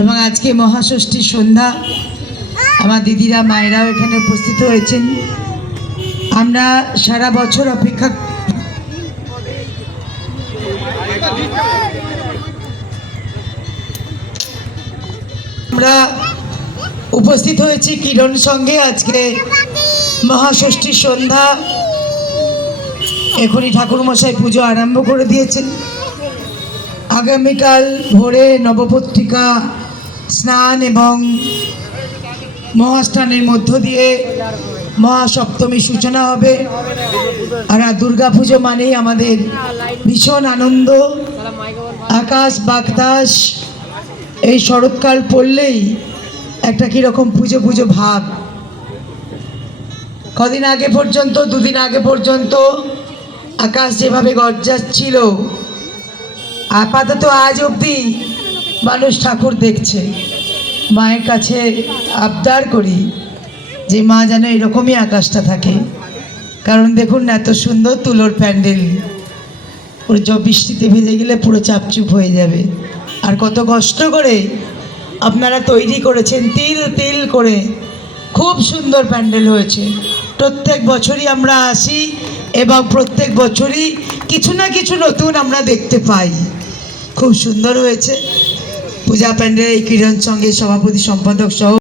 এবং আজকে মহাষষ্ঠী সন্ধ্যা আমার দিদিরা মায়েরাও এখানে উপস্থিত হয়েছেন। আমরা সারা বছর অপেক্ষা আমরা উপস্থিত হয়েছি কিরণ সঙ্গে আজকে মহাষষ্ঠী সন্ধ্যা। এখনই ঠাকুরমশাই পুজো আরম্ভ করে দিয়েছেন। আগামীকাল ভোরে নবপত্রিকা স্নান এবং মহাস্নানের মধ্য দিয়ে মহাসপ্তমী সূচনা হবে। আর দুর্গা পুজো মানেই আমাদের ভীষণ আনন্দ। আকাশ বাতাস এই শরৎকাল পড়লেই একটা কীরকম পুজো পুজো ভাব। কদিন আগে পর্যন্ত, দুদিন আগে পর্যন্ত আকাশ যেভাবে গর্জাচ্ছিল, আপাতত আজ অবধি মানুষ ঠাকুর দেখছে। মায়ের কাছে আবদার করি যে মা যেন এরকমই আকাশটা থাকে। কারণ দেখুন এত সুন্দর তুলোর প্যান্ডেল, পুরো বৃষ্টিতে ভিজে গেলে পুরো চাপচুপ হয়ে যাবে। আর কত কষ্ট করে আপনারা তৈরি করেছেন, তিল তিল করে। খুব সুন্দর প্যান্ডেল হয়েছে। প্রত্যেক বছরই আমরা আসি এবং প্রত্যেক বছরই কিছু না কিছু নতুন আমরা দেখতে পাই। খুব সুন্দর হয়েছে পূজা প্যান্ডেল। এই কিরণ সঙ্গে সভাপতি সম্পাদক সহ